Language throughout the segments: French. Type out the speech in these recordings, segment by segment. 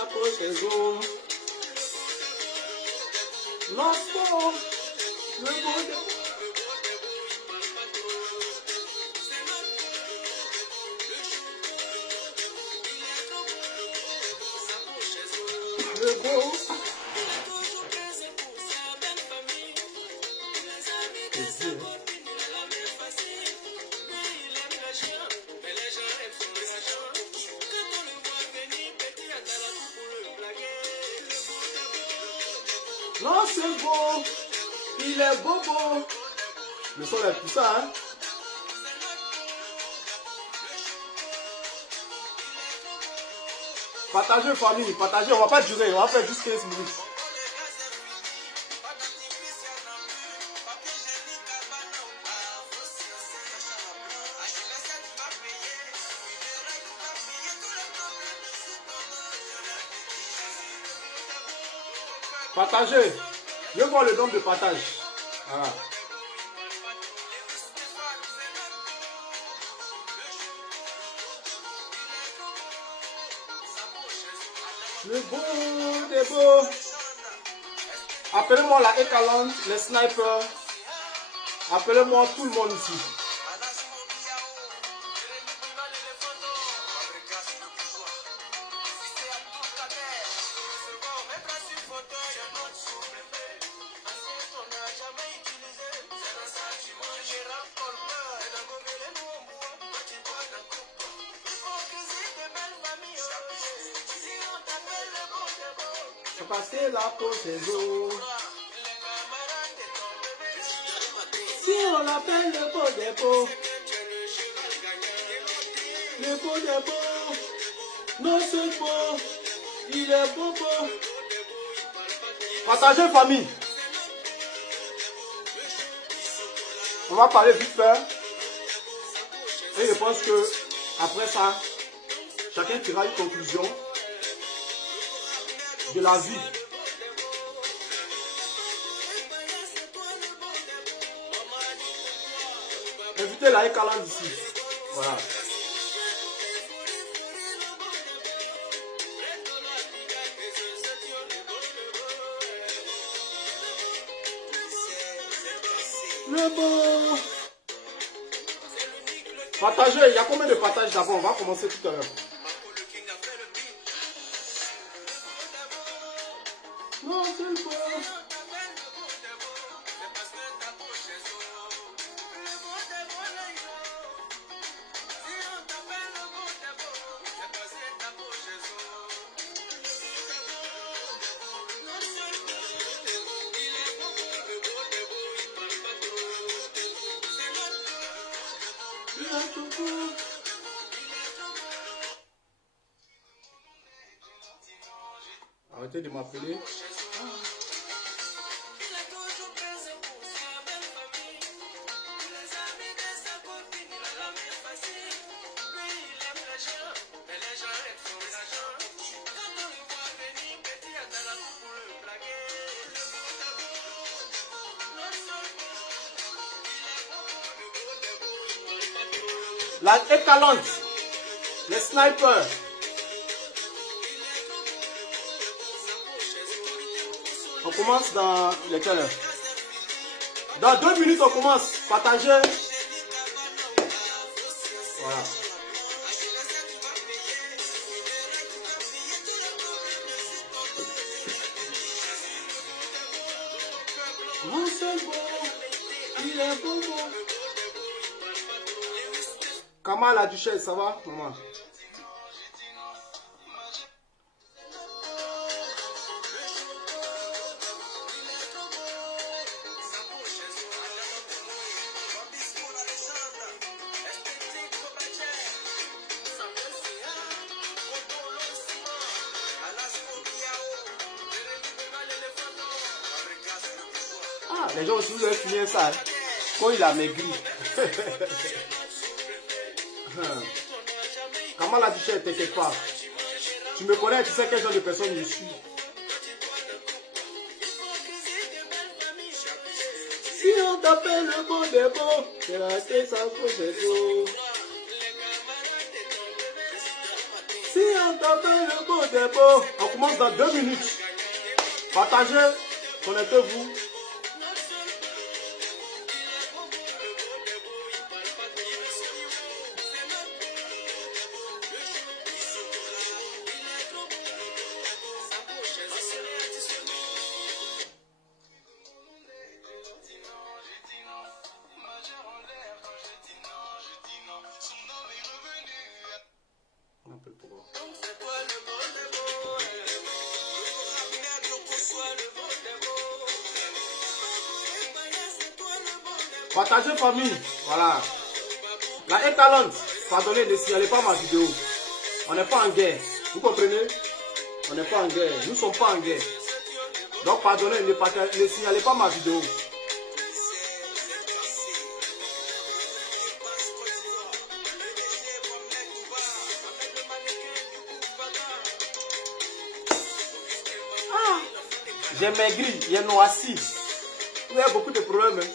la pocheson. Lancement, le beau de... Le beau... Non, c'est beau. Il est beau, beau. Le son est tout ça, hein. Partagez, famille, partagez. On va pas durer. On va faire juste 15 minutes. Partagez. Je veux voir le nombre de partage. Voilà. Le beau des beaux. Appelez-moi la Écalante, les snipers. Appelez-moi tout le monde ici. Passer la pocheson. Si on l'appelle le beau des beaux. Le beau des beaux. Non, c'est beau. Il est beau, beau. Partagez, famille. On va parler vite fait. Et je pense que après ça, chacun tirera une conclusion de la vie. Invitez la Écalante ici. Voilà. Le beau. Partagez. Il y a combien de partages d'abord? On va commencer tout à l'heure. Non, c'est le beau. Arrêtez de m'appeler. La Écalante, les snipers. On commence dans lesquelles heures? Dans 2 minutes, on commence. Partagez. Voilà. Vous c'est beau, il est beau, beau. Comment la duchesse, ça va, maman? Ah, les gens aussi, vous avez fini ça. Hein? Quand il a maigri. Comment la duchesse, t'inquiète pas. Tu me connais, tu sais quel genre de personne je suis. Si on t'appelle le beau des beaux, c'est la tête sans pocheton. Si on t'appelle le beau des beaux. On commence dans 2 minutes. Partagez, connectez-vous. Partagez famille, voilà. La étalante, pardonnez, ne signalez pas ma vidéo. On n'est pas en guerre, vous comprenez? On n'est pas en guerre, nous ne sommes pas en guerre. Donc pardonnez, ne signalez pas ma vidéo. Ah, j'ai maigri, il y a noirci. Il y a beaucoup de problèmes. Hein.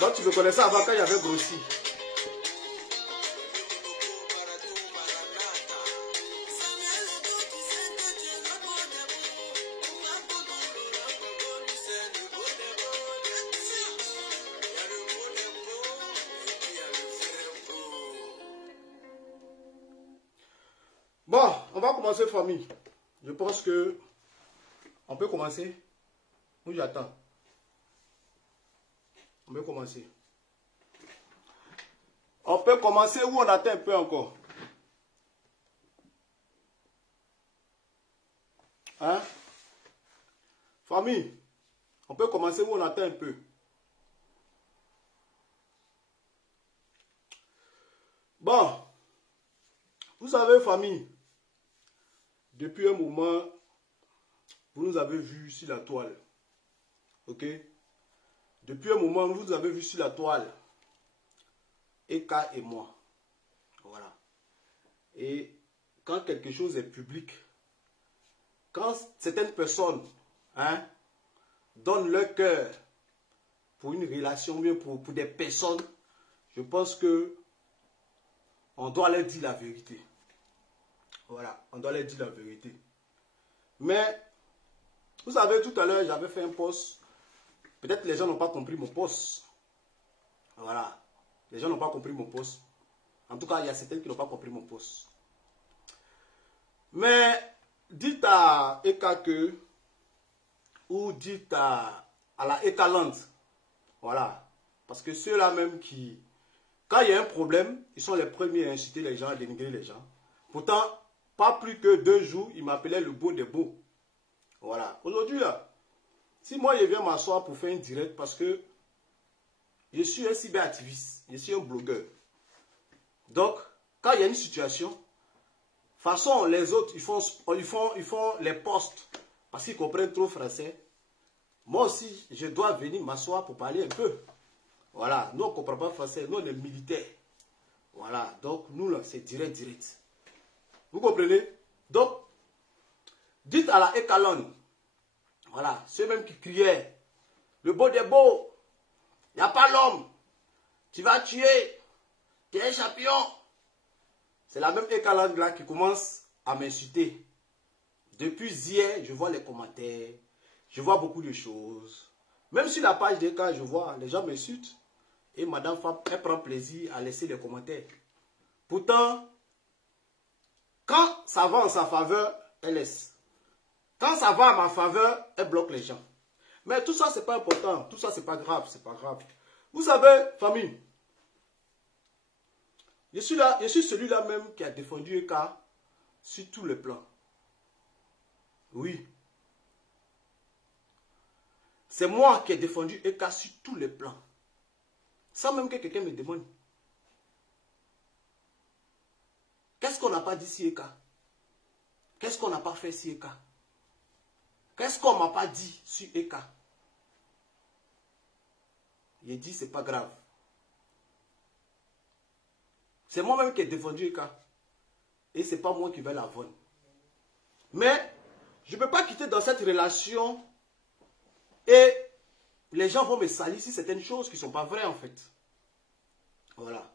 Donc tu me connaissais avant quand j'avais grossi. Bon, on va commencer famille. Je pense que on peut commencer. Où j'attends. On peut commencer. On peut commencer où on attend un peu encore. Hein? Famille, on peut commencer où on attend un peu. Bon, vous savez famille, depuis un moment, vous nous avez vus sur la toile. Ok? Depuis un moment, vous nous avez vus sur la toile. Eka et moi. Voilà. Et quand quelque chose est public, quand certaines personnes donnent leur cœur pour une relation, bien pour des personnes, je pense que on doit leur dire la vérité. Voilà, on doit leur dire la vérité. Mais, vous savez, tout à l'heure, j'avais fait un post. Peut-être les gens n'ont pas compris mon post. Voilà. Les gens n'ont pas compris mon post. En tout cas, il y a certains qui n'ont pas compris mon post. Mais, dites à Eka que, ou dites à la Ekalante. Voilà. Parce que ceux-là même qui, quand il y a un problème, ils sont les premiers à inciter les gens, à dénigrer les gens. Pourtant, pas plus que 2 jours, ils m'appelaient le beau des beaux. Voilà. Aujourd'hui, là, si moi je viens m'asseoir pour faire une direct parce que je suis un cyberactiviste, je suis un blogueur. Donc, quand il y a une situation, de toute façon, les autres, ils font les posts parce qu'ils comprennent trop français. Moi aussi, je dois venir m'asseoir pour parler un peu. Voilà, nous on ne comprend pas français, nous on est militaires. Voilà, donc nous là, c'est direct. Vous comprenez? Donc, dites à la Ekalon, voilà, ceux même qui criaient, le beau des beaux, il n'y a pas l'homme, tu vas tuer, tu es un champion. C'est la même Ekalon là qui commence à m'insulter. Depuis hier, je vois les commentaires, je vois beaucoup de choses. Même sur la page d'Eka, je vois, les gens m'insultent. Et Madame Fab, elle prend plaisir à laisser les commentaires. Pourtant, quand ça va en sa faveur, elle laisse. Quand ça va à ma faveur, elle bloque les gens. Mais tout ça, c'est pas important. Tout ça, c'est pas grave. C'est pas grave. Vous savez, famille, je suis celui-là même qui a défendu Eka sur tous les plans. Oui. C'est moi qui ai défendu Eka sur tous les plans. Sans même que quelqu'un me demande. Qu'est-ce qu'on n'a pas dit si Eka? Qu'est-ce qu'on n'a pas fait si Eka? Qu'est-ce qu'on ne m'a pas dit sur Eka? J'ai dit, c'est pas grave. C'est moi-même qui ai défendu Eka. Et ce n'est pas moi qui vais la vendre. Mais, je ne peux pas quitter dans cette relation et les gens vont me salir sur certaines choses qui ne sont pas vraies en fait. Voilà.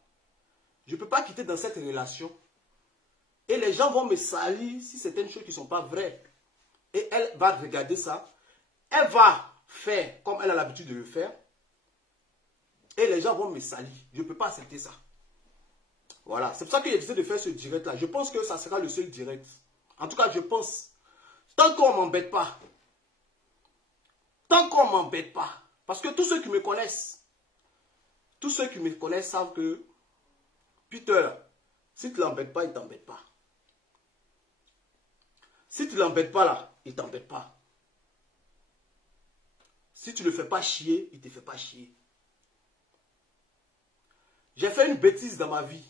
Je ne peux pas quitter dans cette relation Et les gens vont me salir si certaines choses qui ne sont pas vraies. Et elle va regarder ça. Elle va faire comme elle a l'habitude de le faire. Et les gens vont me salir. Je ne peux pas accepter ça. Voilà. C'est pour ça que j'ai décidé de faire ce direct-là. Je pense que ça sera le seul direct. En tout cas, je pense. Tant qu'on ne m'embête pas. Tant qu'on ne m'embête pas. Parce que tous ceux qui me connaissent savent que Peter, si tu ne l'embêtes pas, il ne t'embête pas. Si tu ne l'embêtes pas là, il ne t'embête pas. Si tu ne le fais pas chier, il ne te fait pas chier. J'ai fait une bêtise dans ma vie.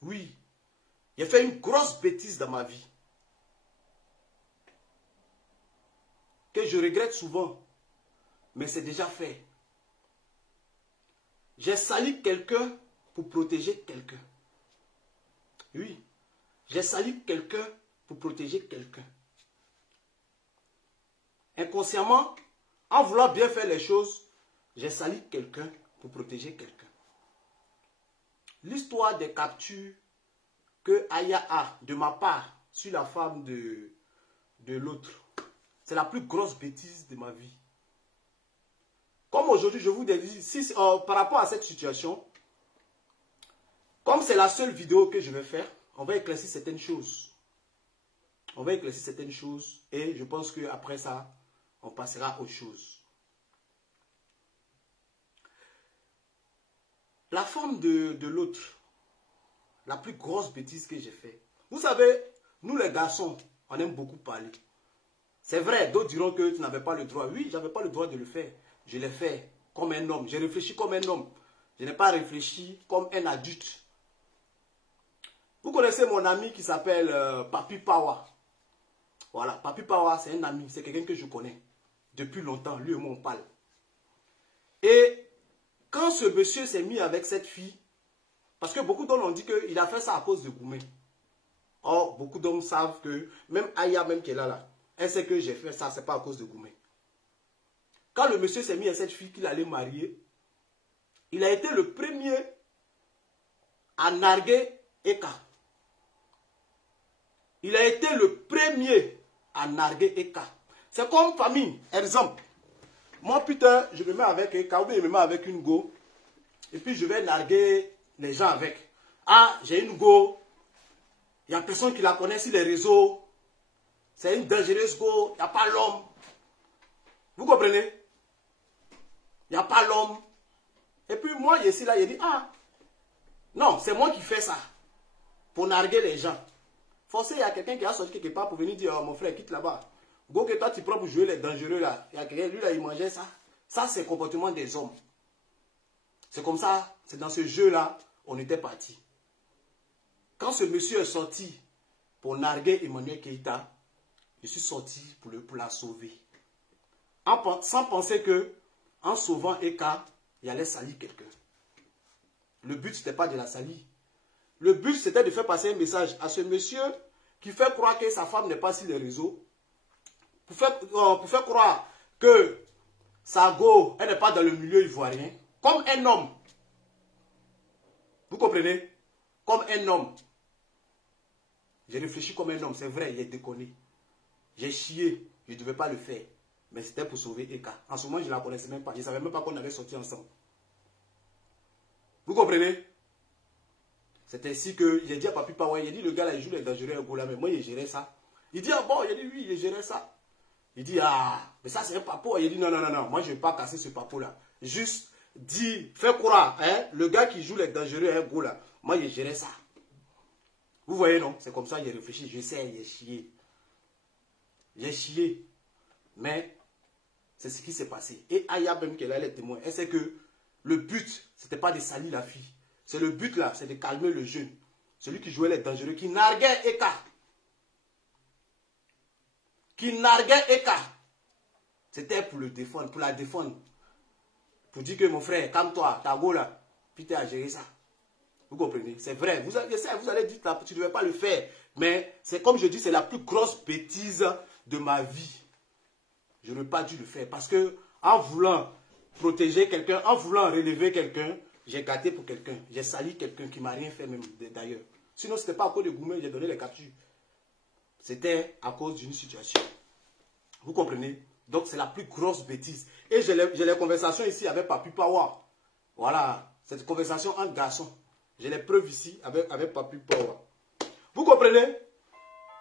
Oui. J'ai fait une grosse bêtise dans ma vie. Que je regrette souvent. Mais c'est déjà fait. J'ai sali quelqu'un pour protéger quelqu'un. Oui. J'ai sali quelqu'un pour protéger quelqu'un. Inconsciemment, en voulant bien faire les choses, j'ai sali quelqu'un pour protéger quelqu'un. L'histoire des captures que Aya a de ma part sur la femme de l'autre, c'est la plus grosse bêtise de ma vie. Comme aujourd'hui, je vous dis, par rapport à cette situation, comme c'est la seule vidéo que je vais faire, on va éclaircir certaines choses. On va éclaircir certaines choses et je pense qu'après ça, on passera à autre chose. La femme de l'autre, la plus grosse bêtise que j'ai fait. Vous savez, nous les garçons, on aime beaucoup parler. C'est vrai, d'autres diront que tu n'avais pas le droit. Oui, je n'avais pas le droit de le faire. Je l'ai fait comme un homme. J'ai réfléchi comme un homme. Je n'ai pas réfléchi comme un adulte. Vous connaissez mon ami qui s'appelle Papi Pawa. Voilà, Papi Pawa, c'est un ami. C'est quelqu'un que je connais depuis longtemps. Lui et moi, on parle. Et quand ce monsieur s'est mis avec cette fille, parce que beaucoup d'hommes ont dit qu'il a fait ça à cause de Goumé. Or, beaucoup d'hommes savent que, même Aya, même qui est là, elle sait que j'ai fait ça, c'est pas à cause de Goumé. Quand le monsieur s'est mis à cette fille qu'il allait marier, il a été le premier à narguer Eka. Il a été le premier à narguer Eka. C'est comme famille. Exemple, moi putain, je me mets avec Eka, ou bien je me mets avec une go, et puis je vais narguer les gens avec. Ah, j'ai une go, il n'y a personne qui la connaît sur les réseaux, c'est une dangereuse go, il n'y a pas l'homme. Vous comprenez? Il n'y a pas l'homme. Et puis moi, ici, là, il dit, ah, non, c'est moi qui fais ça, pour narguer les gens. Forcément, il y a quelqu'un qui a sorti quelque part pour venir dire, oh, mon frère, quitte là-bas. Go que toi, tu prends pour jouer les dangereux, là. Il y a quelqu'un, lui, là, il mangeait ça. Ça, c'est le comportement des hommes. C'est comme ça, c'est dans ce jeu-là, on était parti. Quand ce monsieur est sorti pour narguer Emmanuel Keïta, je suis sorti pour la sauver. Sans penser que, en sauvant Eka, il allait salir quelqu'un. Le but, ce n'était pas de la salir. Le but, c'était de faire passer un message à ce monsieur qui fait croire que sa femme n'est pas sur les réseaux. Pour faire croire que sa go, elle n'est pas dans le milieu ivoirien. Comme un homme. Vous comprenez? Comme un homme. J'ai réfléchi comme un homme, c'est vrai, il est déconné. J'ai chié, je ne devais pas le faire. Mais c'était pour sauver Eka. En ce moment, je ne la connaissais même pas. Je ne savais même pas qu'on avait sorti ensemble. Vous comprenez? C'est ainsi que j'ai dit à Papi Pawa, il dit le gars là, il joue les dangereux à Goula, mais moi, il gérait ça. Il dit, ah bon, il dit oui, il gérait ça. Il dit, ah, mais ça c'est un papo. Il dit, non, non, non, non, moi je ne vais pas casser ce papo là. Juste, dis, fais croire, hein, le gars qui joue les dangereux à Goula, moi, il gérait ça. Vous voyez, non? C'est comme ça, j'ai réfléchi, je sais, j'ai chié. J'ai chié. Mais, c'est ce qui s'est passé. Et Aya, même qu'elle a les témoins, elle sait que le but, ce n'était pas de salir la fille. C'est le but là, c'est de calmer le jeune. Celui qui jouait les dangereux, qui narguait Eka. Qui narguait Eka. C'était pour le défendre, pour la défendre. Pour dire que mon frère, calme-toi, ta go là, puis tu as géré ça. Vous comprenez? C'est vrai. Vous allez dire là, tu ne devais pas le faire. Mais c'est comme je dis, c'est la plus grosse bêtise de ma vie. Je n'ai pas dû le faire. Parce que en voulant protéger quelqu'un, en voulant relever quelqu'un, j'ai gâté pour quelqu'un. J'ai sali quelqu'un qui ne m'a rien fait même d'ailleurs. Sinon, ce n'était pas à cause de Goumé, j'ai donné les captures. C'était à cause d'une situation. Vous comprenez? Donc, c'est la plus grosse bêtise. Et j'ai les conversations ici avec Papi Power. Voilà, cette conversation entre garçons. J'ai les preuves ici avec Papi Power. Vous comprenez?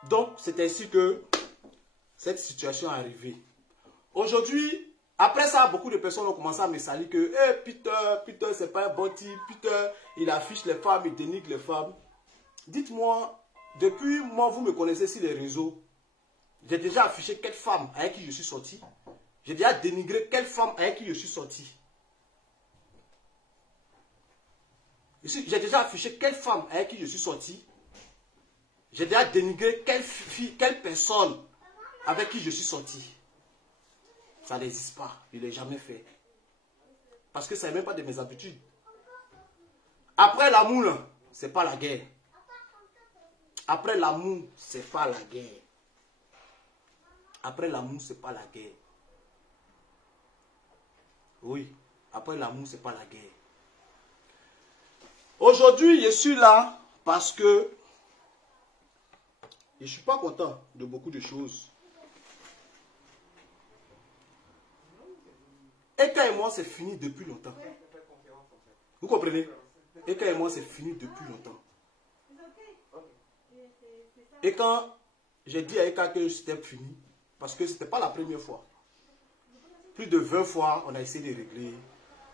Donc, c'est ainsi que cette situation est arrivée. Aujourd'hui, après ça, beaucoup de personnes ont commencé à me saluer que Peter, c'est pas un bon type. Peter, il affiche les femmes, il dénigre les femmes. Dites-moi, depuis moi, vous me connaissez sur les réseaux. J'ai déjà affiché quelle femme avec qui je suis sorti. J'ai déjà dénigré quelle femme avec qui je suis sorti. J'ai déjà affiché quelle femme avec qui je suis sorti. J'ai déjà dénigré quelle fille, quelle personne avec qui je suis sorti. Ça n'existe pas. Je ne l'ai jamais fait. Parce que ça n'est même pas de mes habitudes. Après l'amour, ce n'est pas la guerre. Après l'amour, ce n'est pas la guerre. Après l'amour, ce n'est pas la guerre. Oui, après l'amour, ce n'est pas la guerre. Aujourd'hui, je suis là parce que je ne suis pas content de beaucoup de choses. Eka et moi, c'est fini depuis longtemps. Vous comprenez? Eka et moi, c'est fini depuis longtemps. Et quand j'ai dit à Eka que c'était fini, parce que ce n'était pas la première fois. Plus de 20 fois, on a essayé de régler.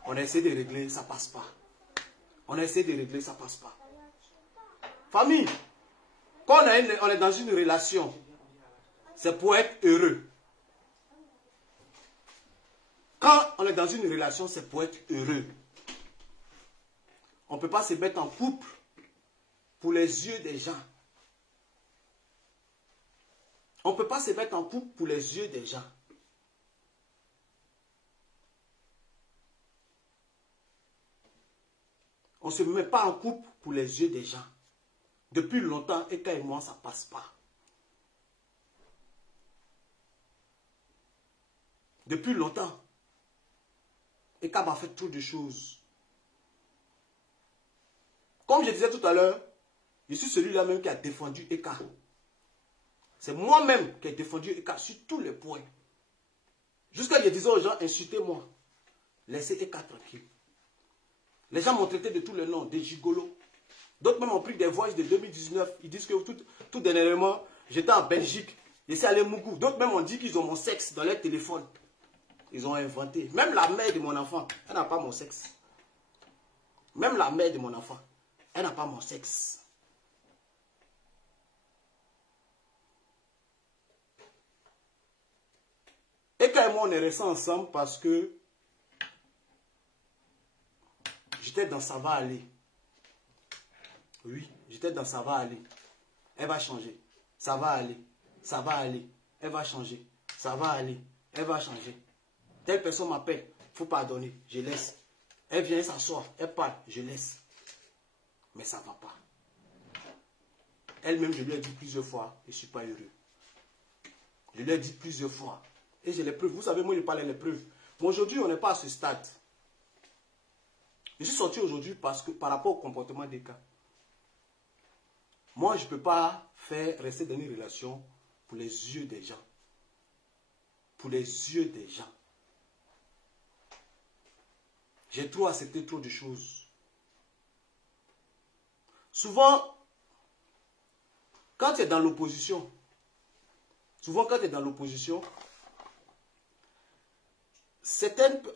On a essayé de régler, ça ne passe pas. On a essayé de régler, ça ne passe pas. Famille, quand on est dans une relation, c'est pour être heureux. Quand on est dans une relation, c'est pour être heureux. On ne peut pas se mettre en couple pour les yeux des gens. On ne peut pas se mettre en couple pour les yeux des gens. On ne se met pas en couple pour les yeux des gens. Depuis longtemps, Eka et moi, ça ne passe pas. Depuis longtemps, Eka m'a fait trop de choses. Comme je disais tout à l'heure, je suis celui-là même qui a défendu Eka. C'est moi-même qui ai défendu Eka sur tous les points. Jusqu'à je disais aux gens, insultez-moi. Laissez Eka tranquille. Les gens m'ont traité de tous les noms, des gigolos. D'autres même ont pris des voyages de 2019. Ils disent que tout dernièrement, j'étais en Belgique. Je suis allé à Mougou. D'autres même ont dit qu'ils ont mon sexe dans leur téléphone. Ils ont inventé. Même la mère de mon enfant, elle n'a pas mon sexe. Même la mère de mon enfant, elle n'a pas mon sexe. Et quand moi on est restés ensemble parce que j'étais dans ça va aller. Oui, j'étais dans ça va aller. Elle va changer. Ça va aller. Ça va aller. Elle va changer. Ça va aller. Elle va changer. Telle personne m'appelle. Il faut pardonner. Je laisse. Elle vient s'asseoir. Elle parle. Je laisse. Mais ça ne va pas. Elle-même, je lui ai dit plusieurs fois, je ne suis pas heureux. Je lui ai dit plusieurs fois. Et j'ai les preuves. Vous savez, moi, je parle des preuves. Mais aujourd'hui, on n'est pas à ce stade. Je suis sorti aujourd'hui parce que par rapport au comportement des cas. Moi, je ne peux pas rester dans une relation pour les yeux des gens. Pour les yeux des gens. J'ai trop accepté trop de choses. Souvent, quand tu es dans l'opposition,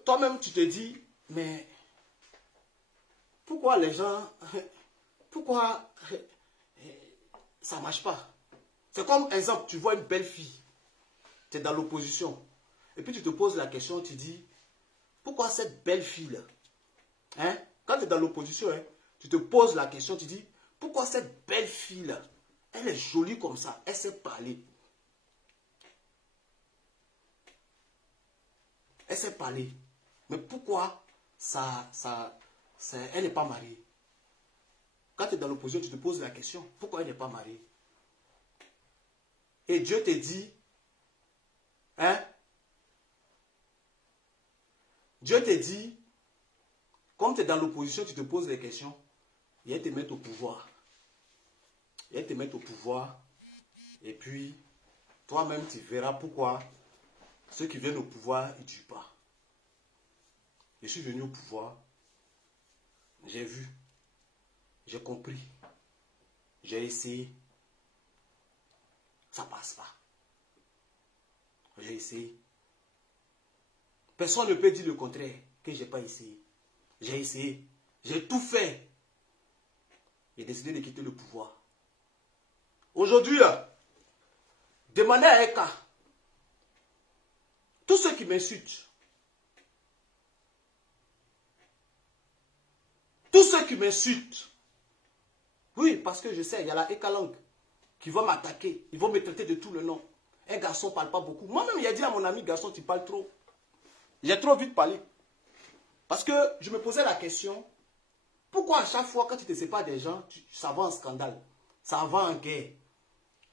toi-même tu te dis, mais pourquoi les gens, pourquoi ça ne marche pas? C'est comme, exemple, tu vois une belle fille, tu es dans l'opposition, et puis tu te poses la question, tu dis, pourquoi cette belle fille-là, hein? Quand tu es dans l'opposition, hein, tu te poses la question, tu dis, pourquoi cette belle fille-là, elle est jolie comme ça, elle sait parler. Elle sait parler. Mais pourquoi elle n'est pas mariée? Quand tu es dans l'opposition, tu te poses la question, pourquoi elle n'est pas mariée? Et Dieu te dit, hein? Dieu te dit, comme tu es dans l'opposition, tu te poses les questions, il va te mettre au pouvoir. et te mettre au pouvoir. Et puis, toi-même, tu verras pourquoi ceux qui viennent au pouvoir, ils ne tuent pas. Je suis venu au pouvoir, j'ai vu, j'ai compris, j'ai essayé. Ça ne passe pas. J'ai essayé. Personne ne peut dire le contraire, que je n'ai pas essayé. J'ai essayé. J'ai tout fait. J'ai décidé de quitter le pouvoir. Aujourd'hui, demandez à Eka. Tous ceux qui m'insultent. Tous ceux qui m'insultent. Oui, parce que je sais, il y a la Eka langue qui va m'attaquer. Ils vont me traiter de tout le nom. Un garçon ne parle pas beaucoup. Moi-même, il a dit à mon ami, garçon, tu parles trop. J'ai trop vite parlé. Parce que je me posais la question, pourquoi à chaque fois, quand tu te sépares des gens, ça va en scandale, ça va en guerre.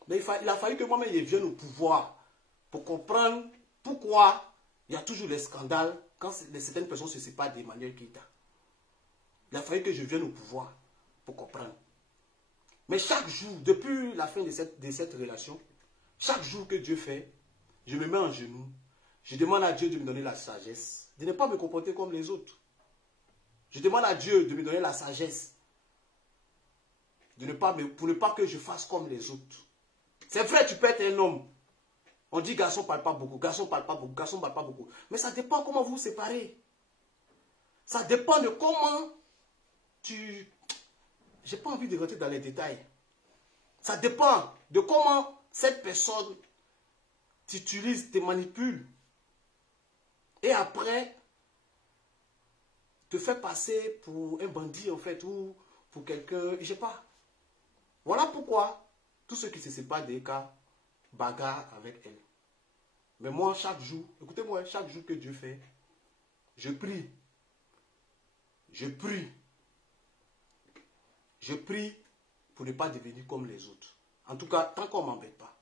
Mais il a fallu que moi-même je vienne au pouvoir pour comprendre pourquoi il y a toujours des scandales quand certaines personnes se séparent d'Emmanuel Keïta. Il a fallu que je vienne au pouvoir pour comprendre. Mais chaque jour, depuis la fin de cette relation, chaque jour que Dieu fait, je me mets en genoux, je demande à Dieu de me donner la sagesse, de ne pas me comporter comme les autres. Je demande à Dieu de me donner la sagesse, pour ne pas que je fasse comme les autres. C'est vrai, tu peux être un homme. On dit garçon ne parle pas beaucoup, garçon ne parle pas beaucoup, garçon ne parle pas beaucoup. Mais ça dépend comment vous vous séparez. Ça dépend de comment tu... J'ai pas envie de rentrer dans les détails. Ça dépend de comment cette personne t'utilise, te manipule. Et après, te fait passer pour un bandit en fait, ou pour quelqu'un, je sais pas. Voilà pourquoi tous ceux qui se séparent d'Eka bagarrent avec elle. Mais moi, chaque jour, écoutez-moi, chaque jour que Dieu fait, je prie. Je prie. Je prie pour ne pas devenir comme les autres. En tout cas, tant qu'on ne m'embête pas.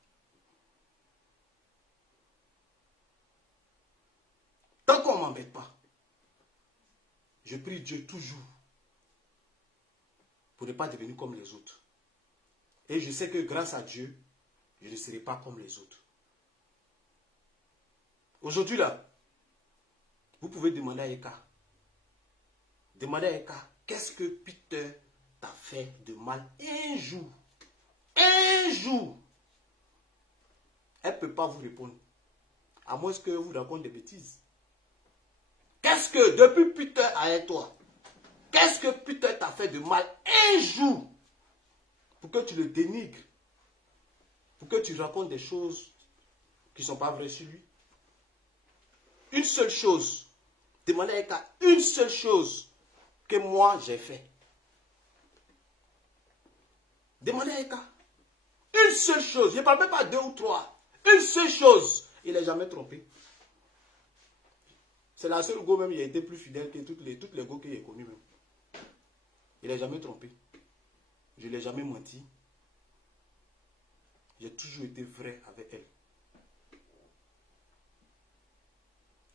Tant qu'on ne m'embête pas. Je prie Dieu toujours pour ne pas devenir comme les autres. Et je sais que grâce à Dieu, je ne serai pas comme les autres. Aujourd'hui là, vous pouvez demander à Eka. Demandez à Eka, qu'est-ce que Peter t'a fait de mal un jour? Un jour! Elle ne peut pas vous répondre. À moins que vous raconte des bêtises. Qu'est-ce que, depuis Peter avec toi, qu'est-ce que Peter t'a fait de mal un jour? Pour que tu le dénigres. Pour que tu racontes des choses qui ne sont pas vraies sur lui. Une seule chose. Demandez à Eka une seule chose que moi j'ai fait. Demandez à Eka. Une seule chose. Je ne parle même pas deux ou trois. Une seule chose. Il n'est jamais trompé. C'est la seule go même, il a été plus fidèle que toutes les go qu'il a connues même. Il n'est jamais trompé. Je ne l'ai jamais menti. J'ai toujours été vrai avec elle.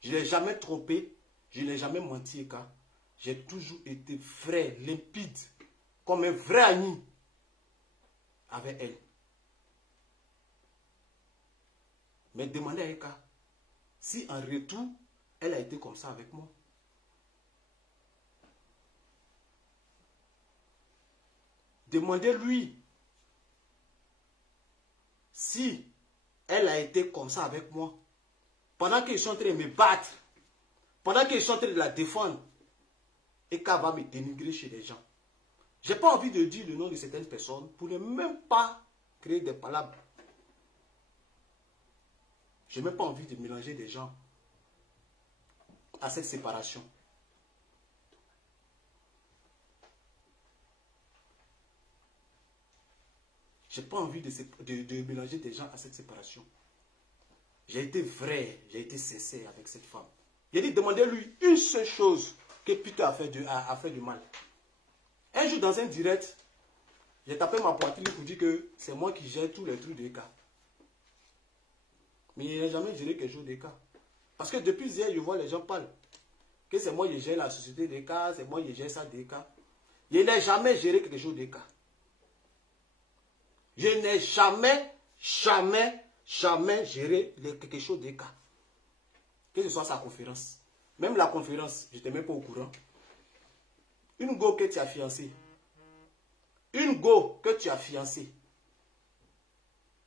Je ne l'ai jamais trompé. Je ne l'ai jamais menti, Eka. J'ai toujours été vrai, limpide, comme un vrai ami avec elle. Mais demandez à Eka si en retour, elle a été comme ça avec moi. Demandez-lui si elle a été comme ça avec moi. Pendant qu'ils sont en train de me battre, pendant qu'ils sont en train de la défendre, Eka va me dénigrer chez les gens. Je n'ai pas envie de dire le nom de certaines personnes pour ne même pas créer des palabres. Je n'ai même pas envie de mélanger des gens à cette séparation. Je n'ai pas envie de mélanger des gens à cette séparation. J'ai été vrai, j'ai été sincère avec cette femme. J'ai dit, demandez-lui une seule chose que Peter a fait du mal. Un jour, dans un direct, j'ai tapé ma poitrine pour dire que c'est moi qui gère tous les trucs d'Eka. Mais il n'a jamais géré quelque chose d'Eka. Parce que depuis hier, je vois les gens parler. Que c'est moi qui gère la société d'Eka, c'est moi qui gère ça d'Eka. Il n'a jamais géré quelque chose d'Eka. Je n'ai jamais géré quelque chose de cas. Que ce soit sa conférence. Même la conférence, je n'étais même pas au courant. Une go que tu as fiancée. Une go que tu as fiancée.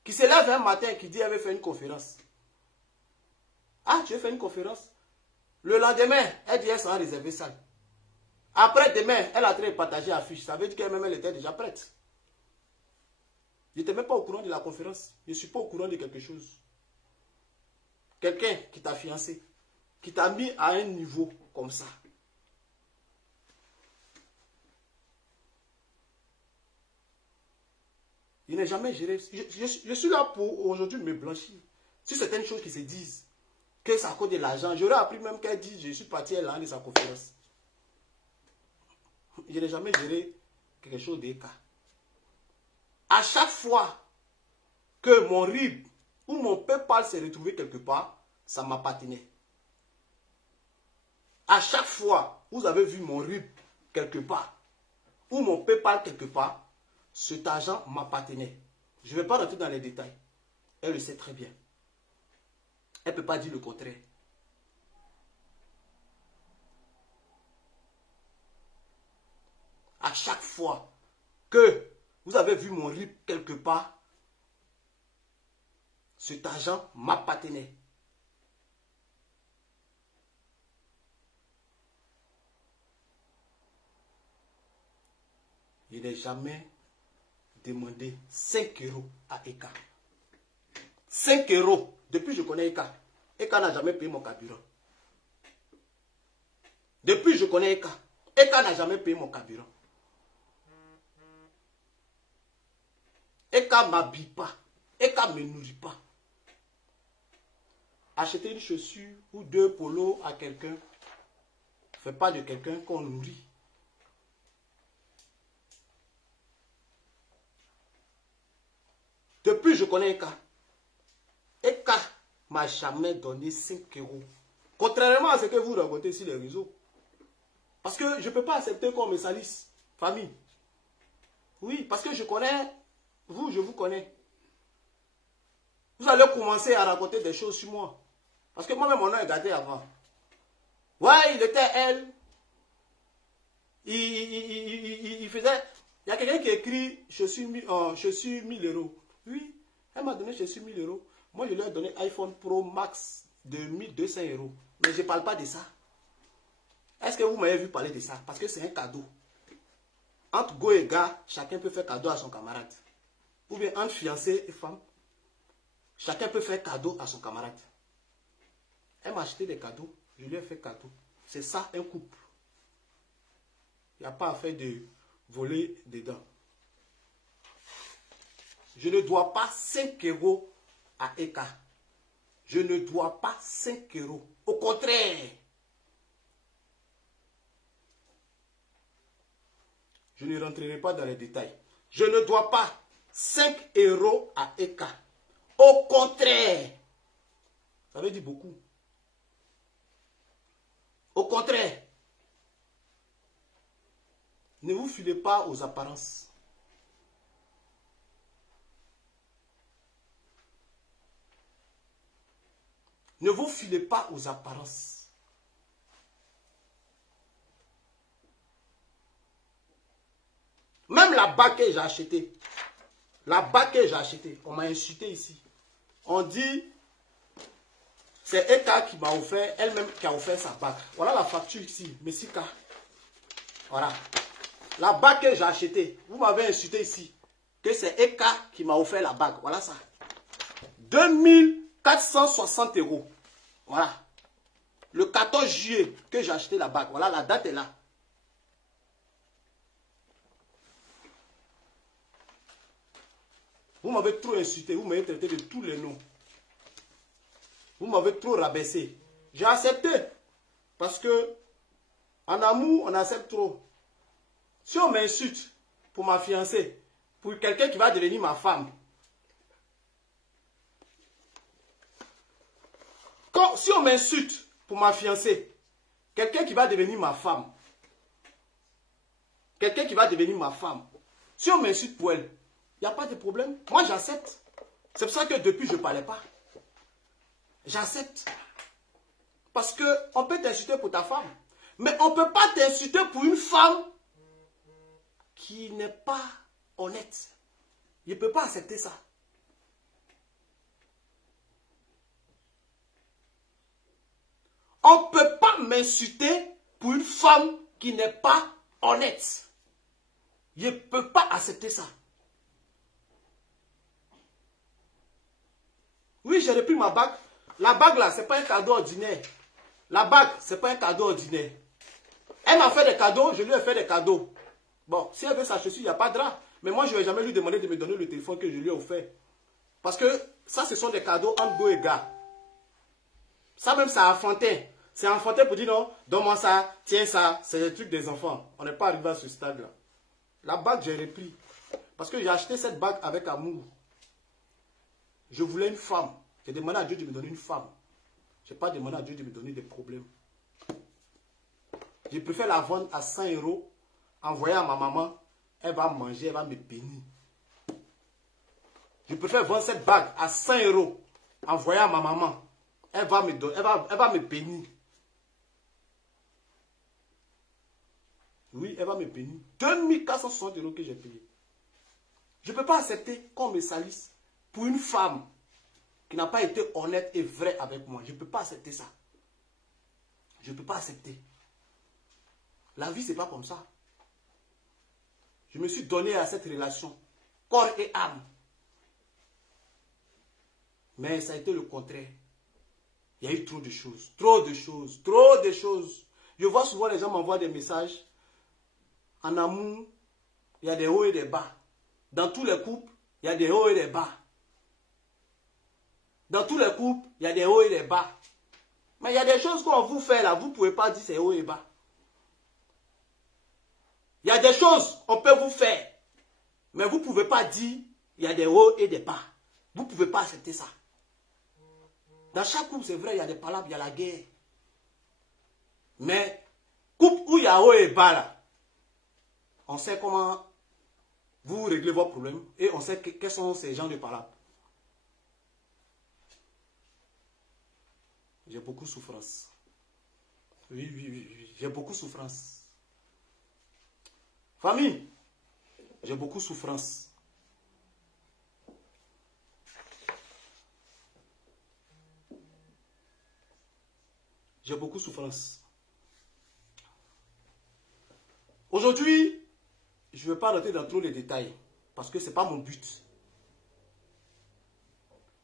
Qui se lève un matin et qui dit elle veut faire une conférence. Ah, tu veux faire une conférence? Le lendemain, elle dit elle sera réservée salle. Après demain, elle a en train de partager l'affiche. Ça veut dire qu'elle-même, elle était déjà prête. Je n'étais même pas au courant de la conférence. Je ne suis pas au courant de quelque chose. Quelqu'un qui t'a fiancé, qui t'a mis à un niveau comme ça. Il n'est jamais géré. Je suis là pour aujourd'hui me blanchir. Sur certaines choses qui se disent, que ça coûte de l'argent, j'aurais appris même qu'elle dise je suis parti à l'an de sa conférence. Je n'ai jamais géré quelque chose de cas. À chaque fois que mon RIB ou mon PayPal s'est retrouvé quelque part, ça m'appartenait. À chaque fois, vous avez vu mon RIB quelque part, ou mon PayPal quelque part, cet argent m'appartenait. Je ne vais pas rentrer dans les détails. Elle le sait très bien. Elle ne peut pas dire le contraire. À chaque fois que vous avez vu mon RIB quelque part, cet argent m'appartenait. Je n'ai jamais demandé 5 € à Eka. 5 €. Depuis que je connais Eka. Eka n'a jamais payé mon carburant. Depuis que je connais Eka. Eka n'a jamais payé mon carburant. Eka ne m'habille pas. Eka ne me nourrit pas. Acheter une chaussure ou 2 polos à quelqu'un ne fait pas de quelqu'un qu'on nourrit. Depuis que je connais Eka, Eka ne m'a jamais donné 5 €. Contrairement à ce que vous racontez sur les réseaux. Parce que je ne peux pas accepter qu'on me salisse. Famille. Oui, parce que je connais, vous, je vous connais. Vous allez commencer à raconter des choses sur moi. Parce que moi-même, mon nom est gâté avant. Ouais, il était elle. Il faisait... Il y a quelqu'un qui écrit, je suis 1000 €. Oui, elle m'a donné, je suis 1000 €. Moi, je lui ai donné iPhone Pro Max de 1200 €. Mais je ne parle pas de ça. Est-ce que vous m'avez vu parler de ça? Parce que c'est un cadeau. Entre go et gars, chacun peut faire cadeau à son camarade. Ou bien entre fiancé et femme, chacun peut faire cadeau à son camarade. Elle m'a acheté des cadeaux, je lui ai fait cadeau. C'est ça un couple. Il n'y a pas à faire de voler dedans. Je ne dois pas 5 € à Eka. Je ne dois pas 5 €. Au contraire. Je ne rentrerai pas dans les détails. Je ne dois pas 5 € à Eka. Au contraire. Ça veut dire beaucoup. Au contraire. Ne vous filez pas aux apparences. Ne vous filez pas aux apparences. Même la bague que j'ai achetée, on m'a insulté ici. On dit, c'est Eka qui m'a offert, elle-même qui a offert sa bague. Voilà la facture ici, Messika. Voilà. La bague que j'ai achetée, vous m'avez insulté ici, que c'est Eka qui m'a offert la bague. Voilà ça. 2460 €. Voilà. Le 14 juillet que j'ai acheté la bague. Voilà, la date est là. Vous m'avez trop insulté, vous m'avez traité de tous les noms. Vous m'avez trop rabaissé. J'ai accepté. Parce que en amour, on accepte trop. Si on m'insulte pour ma fiancée, pour quelqu'un qui va devenir ma femme, si on m'insulte pour ma fiancée, quelqu'un qui va devenir ma femme, si on m'insulte pour elle, Il n'y a pas de problème. Moi, j'accepte. C'est pour ça que depuis, je ne parlais pas. J'accepte. Parce qu'on peut t'insulter pour ta femme. Mais on ne peut pas t'insulter pour une femme qui n'est pas honnête. Je ne peux pas accepter ça. On ne peut pas m'insulter pour une femme qui n'est pas honnête. Je ne peux pas accepter ça. Oui, j'ai repris ma bague. La bague là, ce n'est pas un cadeau ordinaire. La bague, ce n'est pas un cadeau ordinaire. Elle m'a fait des cadeaux, je lui ai fait des cadeaux. Bon, si elle veut sa chaussure, il n'y a pas de drap. Mais moi, je ne vais jamais lui demander de me donner le téléphone que je lui ai offert. Parce que ça, ce sont des cadeaux entre go et gars. Ça même, c'est enfantin. C'est enfantin pour dire non, donne-moi ça, tiens ça. C'est des trucs des enfants. On n'est pas arrivé à ce stade-là. La bague, j'ai repris. Parce que j'ai acheté cette bague avec amour. Je voulais une femme. J'ai demandé à Dieu de me donner une femme. Je n'ai pas demandé à Dieu de me donner des problèmes. Je préfère la vendre à 100 €, envoyer à ma maman. Elle va manger, elle va me bénir. Je préfère vendre cette bague à 100 €, envoyer à ma maman. Elle va me donner, elle va me bénir. Oui, elle va me bénir. 2460 € que j'ai payé. Je ne peux pas accepter qu'on me salisse pour une femme qui n'a pas été honnête et vraie avec moi. Je ne peux pas accepter ça. Je ne peux pas accepter. La vie, ce n'est pas comme ça. Je me suis donné à cette relation, corps et âme. Mais ça a été le contraire. Il y a eu trop de choses, trop de choses, trop de choses. Je vois souvent les gens m'envoient des messages. En amour, il y a des hauts et des bas. Dans tous les couples, il y a des hauts et des bas. Dans tous les couples, il y a des hauts et des bas. Mais il y a des choses qu'on vous fait là, vous ne pouvez pas dire c'est haut et bas. Il y a des choses qu'on peut vous faire. Mais vous ne pouvez pas dire il y a des hauts et des bas. Vous ne pouvez pas accepter ça. Dans chaque couple, c'est vrai, il y a des palabres, il y a la guerre. Mais, couple où il y a haut et bas là, on sait comment vous réglez vos problèmes et on sait quels sont ces gens de palabres. J'ai beaucoup de souffrance. Oui, j'ai beaucoup de souffrance. Famille, j'ai beaucoup de souffrance. J'ai beaucoup de souffrance. Aujourd'hui, je ne vais pas rentrer dans trop les détails parce que ce n'est pas mon but.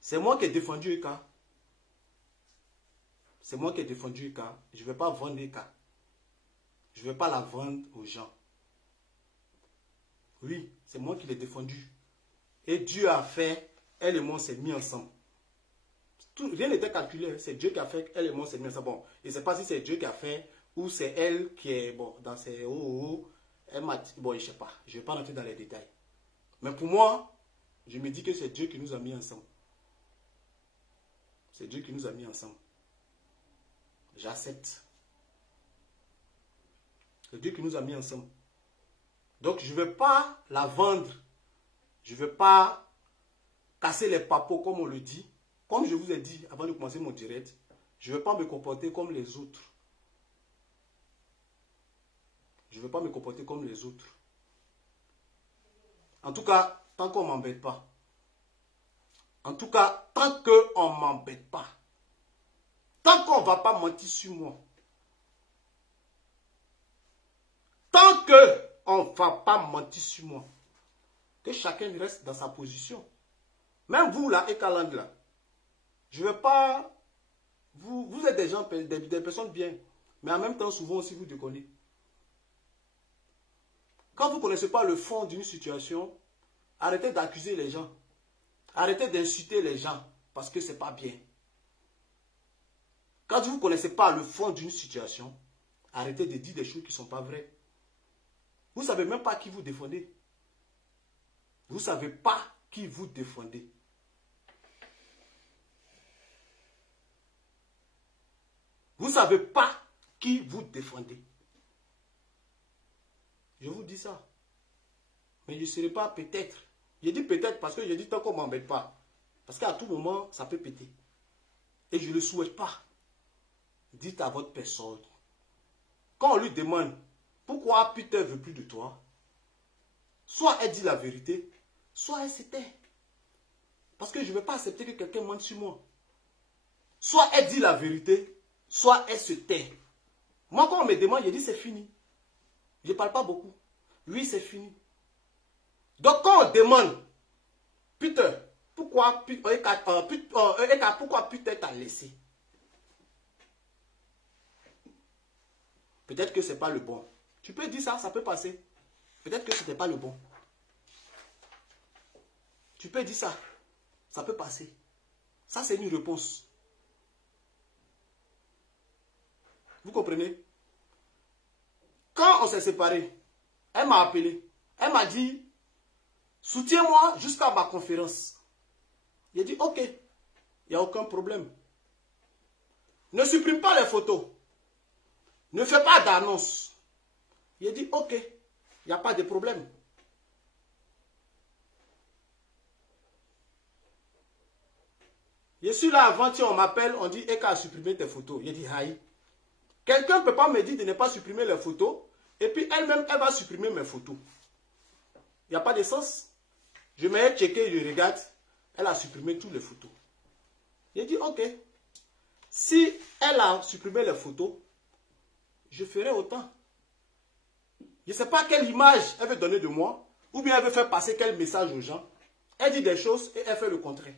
C'est moi qui ai défendu Eka. C'est moi qui ai défendu Eka. Je ne vais pas vendre Eka. Je ne vais pas la vendre aux gens. Oui, c'est moi qui l'ai défendu. Et Dieu a fait, elle et moi, on s'est mis ensemble. Rien n'était calculé, c'est Dieu qui a fait, elle et moi, on s'est mis ensemble. Bon, je ne sais pas si c'est Dieu qui a fait ou c'est elle qui est, bon, dans ses hauts. Elle m'a dit, bon, je ne sais pas, je ne vais pas rentrer dans les détails. Mais pour moi, je me dis que c'est Dieu qui nous a mis ensemble. C'est Dieu qui nous a mis ensemble. J'accepte. C'est Dieu qui nous a mis ensemble. Donc, je ne vais pas la vendre. Je ne vais pas casser les papeaux comme on le dit. Comme je vous ai dit avant de commencer mon direct, je ne vais pas me comporter comme les autres. Je ne vais pas me comporter comme les autres. En tout cas, tant qu'on ne m'embête pas. En tout cas, tant qu'on ne m'embête pas. Tant qu'on ne va pas mentir sur moi. Tant qu'on ne va pas mentir sur moi. Que chacun reste dans sa position. Même vous là, Ekaland là. Je ne vais pas... Vous êtes des gens, des personnes bien. Mais en même temps, souvent aussi, vous déconnez. Quand vous ne connaissez pas le fond d'une situation, arrêtez d'accuser les gens. Arrêtez d'insulter les gens. Parce que ce n'est pas bien. Quand vous ne connaissez pas le fond d'une situation, arrêtez de dire des choses qui ne sont pas vraies. Vous ne savez même pas qui vous défendez. Vous ne savez pas qui vous défendez. Vous ne savez pas qui vous défendez. Je vous dis ça. Mais je ne serai pas peut-être J'ai dit peut-être parce que j'ai dit tant qu'on ne m'embête pas. Parce qu'à tout moment, ça peut péter. Et je ne le souhaite pas. Dites à votre personne. Quand on lui demande pourquoi Peter ne veut plus de toi, soit elle dit la vérité, soit elle se tait. Parce que je ne vais pas accepter que quelqu'un mente sur moi. Soit elle dit la vérité, soit elle se tait. Moi, quand on me demande, je dis c'est fini. Je ne parle pas beaucoup. Oui, c'est fini. Donc, quand on demande, Peter, pourquoi Peter t'a laissé? Peut-être que ce n'est pas le bon. Tu peux dire ça, ça peut passer. Peut-être que ce n'était pas le bon. Tu peux dire ça, ça peut passer. Ça, c'est une réponse. Vous comprenez? Quand on s'est séparés, elle m'a appelé. Elle m'a dit, soutiens-moi jusqu'à ma conférence. J'ai dit, ok, il n'y a aucun problème. Ne supprime pas les photos. Ne fais pas d'annonce. J'ai dit, ok, il n'y a pas de problème. Je suis là avant-hier, on m'appelle, on dit, Eka a supprimé tes photos. J'ai dit, aïe. Quelqu'un ne peut pas me dire de ne pas supprimer les photos, et puis elle-même, elle va supprimer mes photos. Il n'y a pas de sens. Je m'ai checké, je regarde, elle a supprimé toutes les photos. J'ai dit, ok, si elle a supprimé les photos, je ferai autant. Je ne sais pas quelle image elle veut donner de moi, ou bien elle veut faire passer quel message aux gens. Elle dit des choses et elle fait le contraire.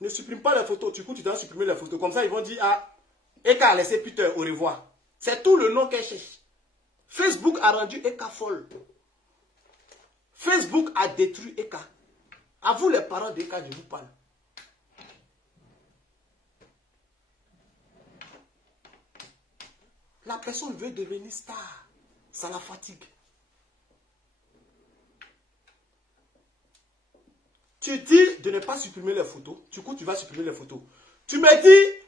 Ne supprime pas les photos. Du coup, tu dois supprimer les photos. Comme ça, ils vont dire, ah, Eka a laissé Peter, au revoir. C'est tout le nom qu'elle cherche. Facebook a rendu Eka folle. Facebook a détruit Eka. À vous les parents d'Eka, je vous parle. La personne veut devenir star. Ça la fatigue. Tu dis de ne pas supprimer les photos. Du coup, tu vas supprimer les photos. Tu me dis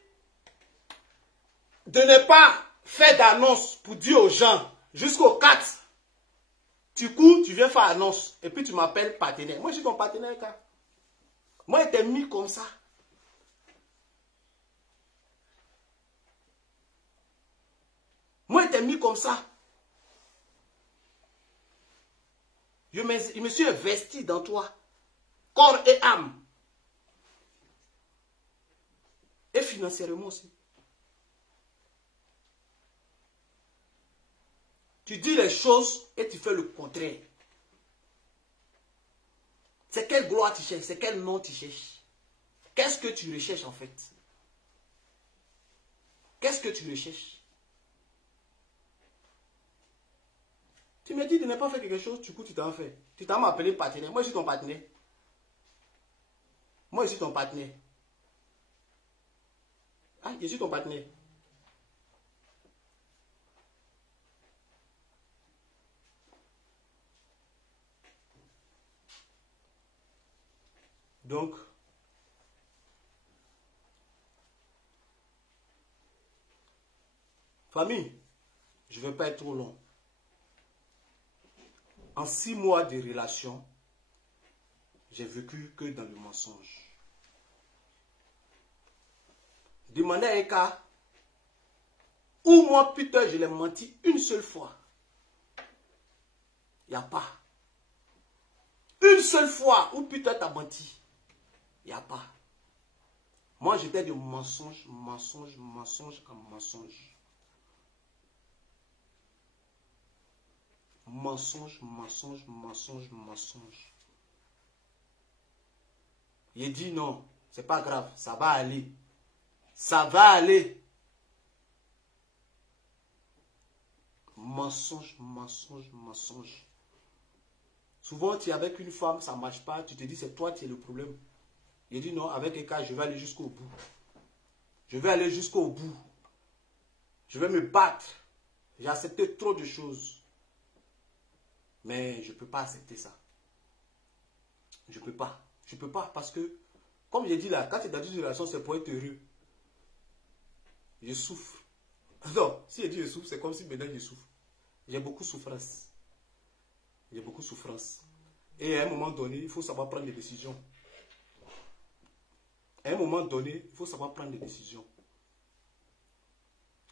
de ne pas faire d'annonce pour dire aux gens jusqu'au 4. Du coup, tu viens faire annonce. Et puis, tu m'appelles partenaire. Moi, je suis ton partenaire, car. Moi, il t'ai mis comme ça. Moi, il t'ai mis comme ça. Je me suis investi dans toi. Corps et âme. Et financièrement aussi. Tu dis les choses et tu fais le contraire. C'est quelle gloire tu cherches? C'est quel nom tu cherches? Qu'est-ce que tu recherches en fait? Qu'est-ce que tu recherches? Tu me dis de ne pas faire quelque chose, du coup tu t'en fais. Tu t'en m'as appelé partenaire. Moi je suis ton partenaire. Moi je suis ton partenaire. Ah, je suis ton partenaire. Donc, famille, je ne vais pas être trop long. En 6 mois de relation, j'ai vécu que dans le mensonge. Demandez à Eka, ou moi, putain, je l'ai menti une seule fois. Il n'y a pas. Une seule fois où putain t'as menti. Il n'y a pas. Moi, j'étais de mensonge, mensonge, mensonge en mensonge. Mensonge, mensonge, mensonge, mensonge. Il dit non, c'est pas grave, ça va aller. Ça va aller. Mensonge, mensonge, mensonge. Souvent, tu es avec une femme, ça ne marche pas, tu te dis c'est toi qui es le problème. Il dit non, avec Eka, je vais aller jusqu'au bout. Je vais aller jusqu'au bout. Je vais me battre. J'ai accepté trop de choses. Mais je ne peux pas accepter ça. Je ne peux pas. Je ne peux pas parce que, comme j'ai dit là, quand tu es dans une relation, c'est pour être heureux. Je souffre. Non, si je dis je souffre, c'est comme si maintenant je souffre. J'ai beaucoup de souffrance. J'ai beaucoup de souffrance. Et à un moment donné, il faut savoir prendre des décisions. À un moment donné, il faut savoir prendre des décisions.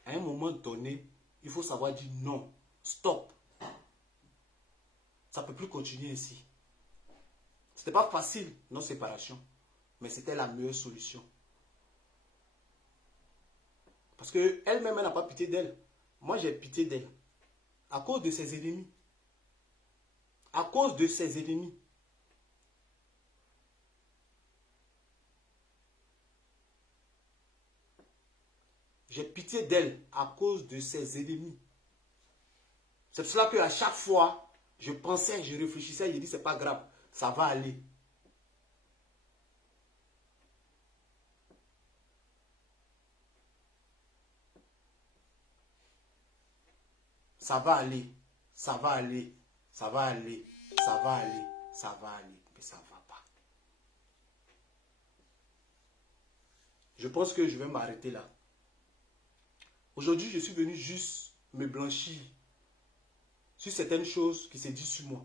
À un moment donné, il faut savoir dire non, stop. Ça ne peut plus continuer ainsi. Ce n'était pas facile, nos séparations, mais c'était la meilleure solution. Parce qu'elle-même, elle n'a pas pitié d'elle. Moi, j'ai pitié d'elle. À cause de ses ennemis. À cause de ses ennemis. J'ai pitié d'elle à cause de ses ennemis. C'est pour cela qu'à chaque fois, je pensais, je réfléchissais, je dis c'est pas grave, ça va aller. Ça va aller, ça va aller, ça va aller, ça va aller, ça va aller, mais ça ne va pas. Je pense que je vais m'arrêter là. Aujourd'hui, je suis venu juste me blanchir sur certaines choses qui se disent sur moi.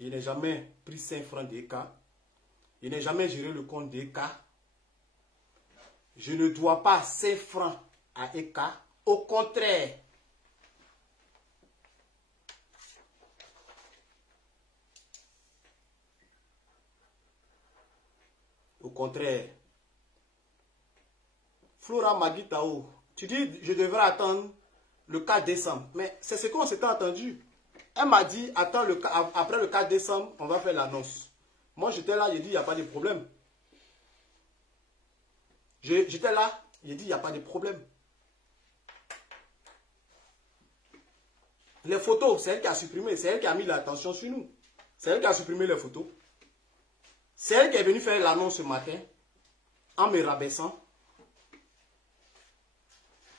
Je n'ai jamais pris 5 francs d'EK. Je n'ai jamais géré le compte d'EK. Je ne dois pas 5 francs à EK. Au contraire. Au contraire. Flora Magitao, tu dis je devrais attendre le 4 décembre. Mais c'est ce qu'on s'était entendu. Elle m'a dit, attends, après le 4 décembre, on va faire l'annonce. Moi, j'étais là, j'ai dit, il n'y a pas de problème. J'étais là, j'ai dit, il n'y a pas de problème. Les photos, c'est elle qui a supprimé, c'est elle qui a mis l'attention sur nous. C'est elle qui a supprimé les photos. C'est elle qui est venue faire l'annonce ce matin, en me rabaissant.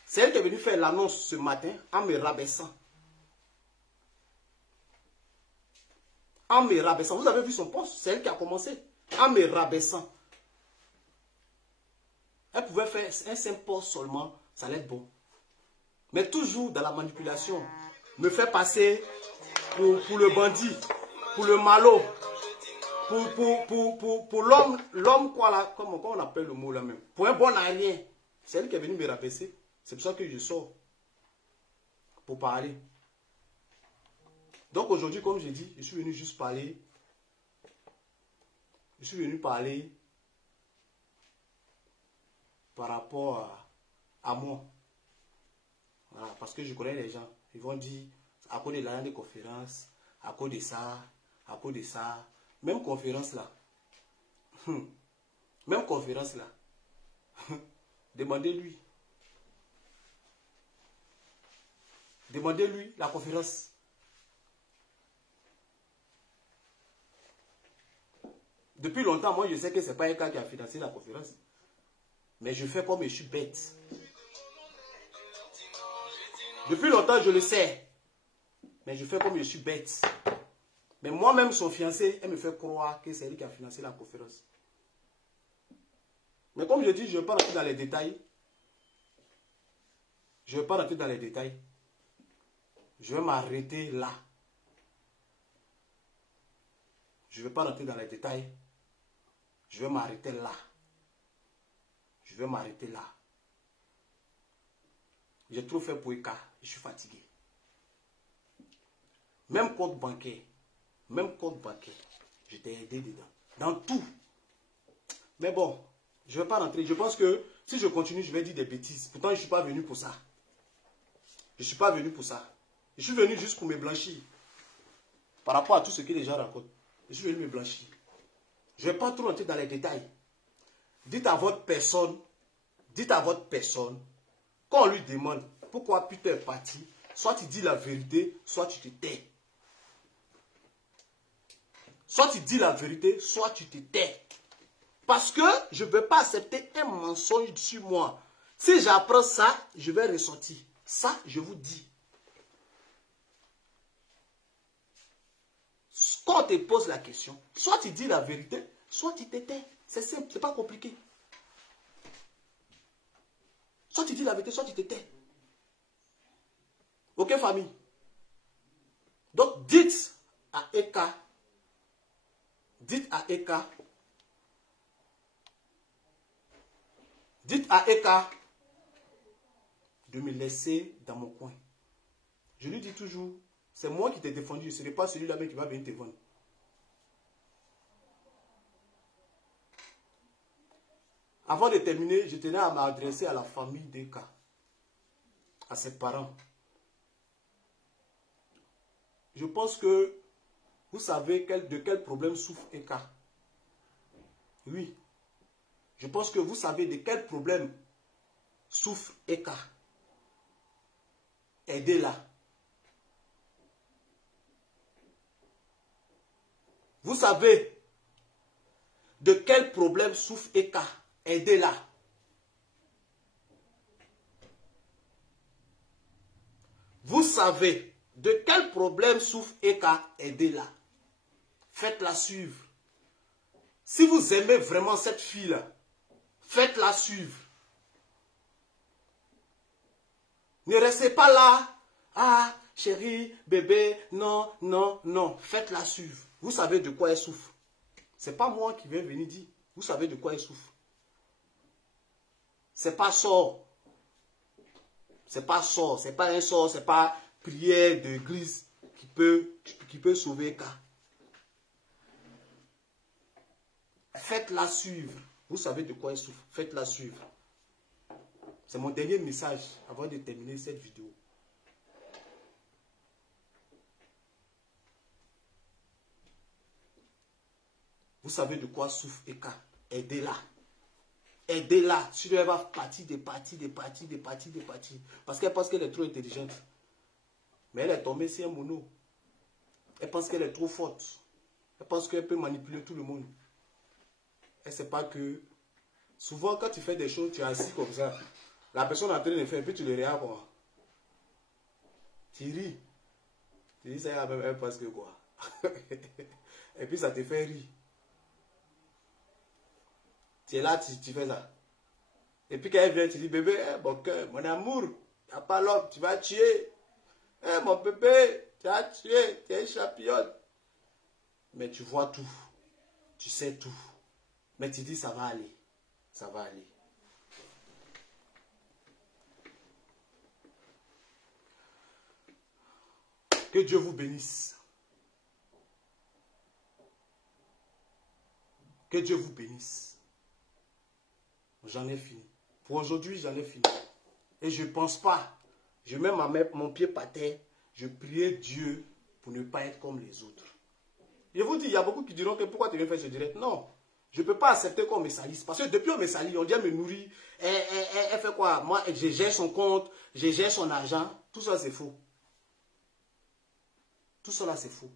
C'est elle qui est venue faire l'annonce ce matin, en me rabaissant. En me rabaissant. Vous avez vu son poste, c'est elle qui a commencé. En me rabaissant. Elle pouvait faire un simple poste seulement, ça allait être bon. Mais toujours dans la manipulation. Me faire passer pour le bandit, pour le malot, pour l'homme quoi là, comment on appelle le mot là même. Pour un bon alien. C'est elle qui est venue me rabaisser. C'est pour ça que je sors. Pour parler. Donc aujourd'hui, comme j'ai dit, je suis venu juste parler. Je suis venu parler par rapport à moi. Voilà, parce que je connais les gens. Ils vont dire, à cause de l'année de conférence, à cause de ça, à cause de ça. Même conférence là. Même conférence là. Demandez-lui. Demandez-lui la conférence. Depuis longtemps, moi je sais que ce n'est pas un cas qui a financé la conférence. Mais je fais comme je suis bête. Depuis longtemps, je le sais. Mais je fais comme je suis bête. Mais moi-même, son fiancé, elle me fait croire que c'est lui qui a financé la conférence. Mais comme je dis, je ne vais pas rentrer dans les détails. Je ne vais pas rentrer dans les détails. Je vais m'arrêter là. Je ne vais pas rentrer dans les détails. Je vais m'arrêter là. Je vais m'arrêter là. J'ai trop fait pour EK. Je suis fatigué. Même compte bancaire. Même compte bancaire. Je t'ai aidé dedans. Dans tout. Mais bon, je ne vais pas rentrer. Je pense que si je continue, je vais dire des bêtises. Pourtant, je ne suis pas venu pour ça. Je ne suis pas venu pour ça. Je suis venu juste pour me blanchir. Par rapport à tout ce que les gens racontent. Je suis venu me blanchir. Je ne vais pas trop rentrer dans les détails. Dites à votre personne, quand on lui demande pourquoi Peter est parti, soit tu dis la vérité, soit tu te tais. Soit tu dis la vérité, soit tu te tais. Parce que je ne vais pas accepter un mensonge sur moi. Si j'apprends ça, je vais ressortir. Ça, je vous dis. Quand on te pose la question, soit tu dis la vérité, soit tu te tais. C'est simple, c'est pas compliqué. Soit tu dis la vérité, soit tu te tais. Ok, famille? Eka, dites à Eka, de me laisser dans mon coin. Je lui dis toujours, c'est moi qui t'ai défendu, ce n'est pas celui-là même qui va venir te vendre. Avant de terminer, je tenais à m'adresser à la famille d'Eka, à ses parents. Je pense que vous savez de quel problème souffre Eka. Oui. Je pense que vous savez de quel problème souffre Eka. Aidez-la. Vous savez de quel problème souffre Eka. Aidez-la. Vous savez de quel problème souffre Eka. Aidez-la. Faites-la suivre. Si vous aimez vraiment cette fille-là, faites-la suivre. Ne restez pas là. Ah, chérie, bébé, non, non, non. Faites-la suivre. Vous savez de quoi elle souffre. Ce n'est pas moi qui vais venir dire. Vous savez de quoi elle souffre. C'est pas sort. C'est pas sort. C'est pas un sort. C'est pas prière d'église qui peut sauver Eka. Faites-la suivre. Vous savez de quoi elle souffre. Faites-la suivre. C'est mon dernier message avant de terminer cette vidéo. Vous savez de quoi souffre Eka. Aidez-la. Aidez-la. Si elle va partir des parties. Parce qu'elle pense qu'elle est trop intelligente. Mais elle est tombée sur un mono. Elle pense qu'elle est trop forte. Elle pense qu'elle peut manipuler tout le monde. Elle ne sait pas que souvent quand tu fais des choses, tu es assis comme ça. La personne est en train de faire, puis tu le regardes quoi. Tu ris. Tu dis ça même elle pense que quoi. Et puis ça te fait rire. Tu es là, tu fais ça. Et puis quand elle vient, tu dis bébé, mon cœur, mon amour, il n'y a pas l'homme, tu vas tuer. Mon bébé, tu as tué, tu es une championne. Mais tu vois tout. Tu sais tout. Mais tu dis ça va aller. Ça va aller. Que Dieu vous bénisse. Que Dieu vous bénisse. J'en ai fini. Pour aujourd'hui, j'en ai fini. Et je ne pense pas. Je mets mon pied par terre. Je prie Dieu pour ne pas être comme les autres. Je vous dis, il y a beaucoup qui diront que pourquoi tu viens faire ce direct. Non. Je ne peux pas accepter qu'on me salisse. Parce que depuis on me salit, on dit me nourrir. Elle fait quoi? Moi, je gère son compte, je gère son argent. Tout ça, c'est faux. Tout cela, c'est faux.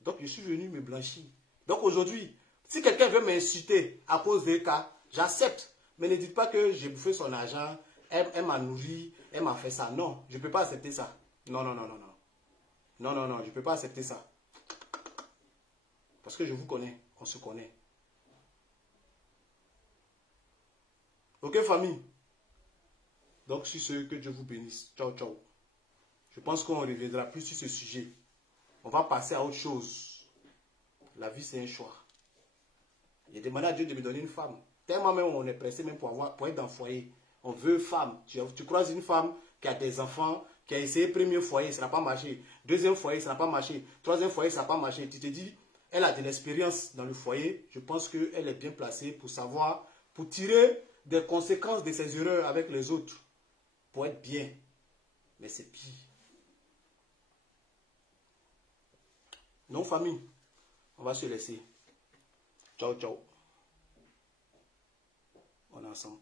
Donc, je suis venu me blanchir. Donc, aujourd'hui, si quelqu'un veut m'insulter à cause des cas, j'accepte. Mais ne dites pas que j'ai bouffé son argent, elle m'a nourri, elle m'a fait ça. Non, je ne peux pas accepter ça. Non, non, non, non, non. Non, non, non, je ne peux pas accepter ça. Parce que je vous connais, on se connaît. Ok, famille? Donc, sur ce, que Dieu vous bénisse. Ciao, ciao. Je pense qu'on ne reviendra plus sur ce sujet. On va passer à autre chose. La vie, c'est un choix. J'ai demandé à Dieu de me donner une femme. Tellement même on est pressé même pour être dans le foyer. On veut femme. Tu croises une femme qui a des enfants, qui a essayé premier foyer, ça n'a pas marché. Deuxième foyer, ça n'a pas marché. Troisième foyer, ça n'a pas marché. Tu te dis, elle a de l'expérience dans le foyer. Je pense qu'elle est bien placée pour savoir, pour tirer des conséquences de ses erreurs avec les autres. Pour être bien. Mais c'est pire. Non, famille. On va se laisser. Ciao, ciao. On est ensemble.